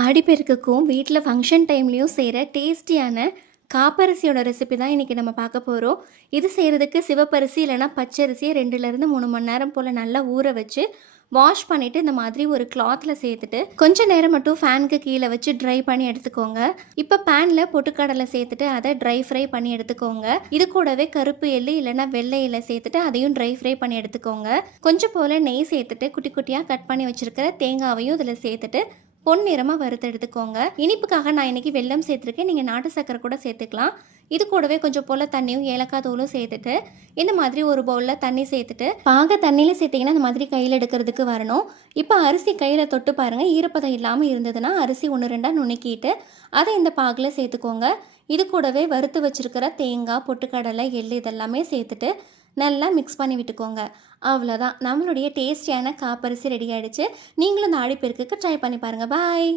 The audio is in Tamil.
ஆடிப்பெருக்குக்கும் வீட்டில் ஃபங்க்ஷன் டைம்லேயும் செய்கிற டேஸ்டியான காப்பரிசியோட ரெசிபி தான் இன்றைக்கி நம்ம பார்க்க போகிறோம். இது செய்கிறதுக்கு சிவப்பரிசி இல்லைனா பச்சரிசியை 2லேருந்து 3 மணி நேரம் போல் நல்லா ஊற வச்சு வாஷ் பண்ணிவிட்டு இந்த மாதிரி ஒரு கிளாத்தில் சேர்த்துட்டு கொஞ்சம் நேரம் மட்டும் ஃபேனுக்கு கீழே வச்சு ட்ரை பண்ணி எடுத்துக்கோங்க. இப்போ பேனில் பொட்டுக்கடலை சேர்த்துட்டு அதை ட்ரை ஃப்ரை பண்ணி எடுத்துக்கோங்க. இது கூடவே கருப்பு எள்ளு இல்லைனா வெள்ளை எள்ளை சேர்த்துட்டு அதையும் ட்ரை ஃப்ரை பண்ணி எடுத்துக்கோங்க. கொஞ்சம் போல் நெய் சேர்த்துட்டு குட்டி குட்டியாக கட் பண்ணி வச்சுருக்கிற தேங்காவையும் இதில் சேர்த்துட்டு பொன்னிறமாக வறுத்து எடுத்துக்கோங்க. இனிப்புக்காக நான் இன்றைக்கி வெல்லம் சேர்த்துருக்கேன், நீங்கள் நாட்டு சக்கரை கூட சேர்த்துக்கலாம். இது கூடவே கொஞ்சம் போல் தண்ணியும் ஏலக்காய் தூளும் சேர்த்துட்டு இந்த மாதிரி ஒரு பவுலில் தண்ணி சேர்த்துட்டு பாக தண்ணியில் சேர்த்திங்கன்னா இந்த மாதிரி கையில் எடுக்கிறதுக்கு வரணும். இப்போ அரிசி கையில் தொட்டு பாருங்கள், ஈரப்பதம் இல்லாமல் இருந்ததுன்னா அரிசி 1-2 நுணுக்கிட்டு அதை இந்த பாகில் சேர்த்துக்கோங்க. இது கூடவே வறுத்து வச்சுருக்கிற தேங்காய், பொட்டுக்கடலை, எள்ளு இதெல்லாமே சேர்த்துட்டு நல்லா மிக்ஸ் பண்ணி விட்டுக்கோங்க. அவ்வளோதான், நம்மளுடைய டேஸ்டியான காப்பரிசி ரெடி ஆகிடுச்சு. நீங்களும் இந்த ஆடிப்பெருக்குக்கு ட்ரை பண்ணி பாருங்கள். பாய்.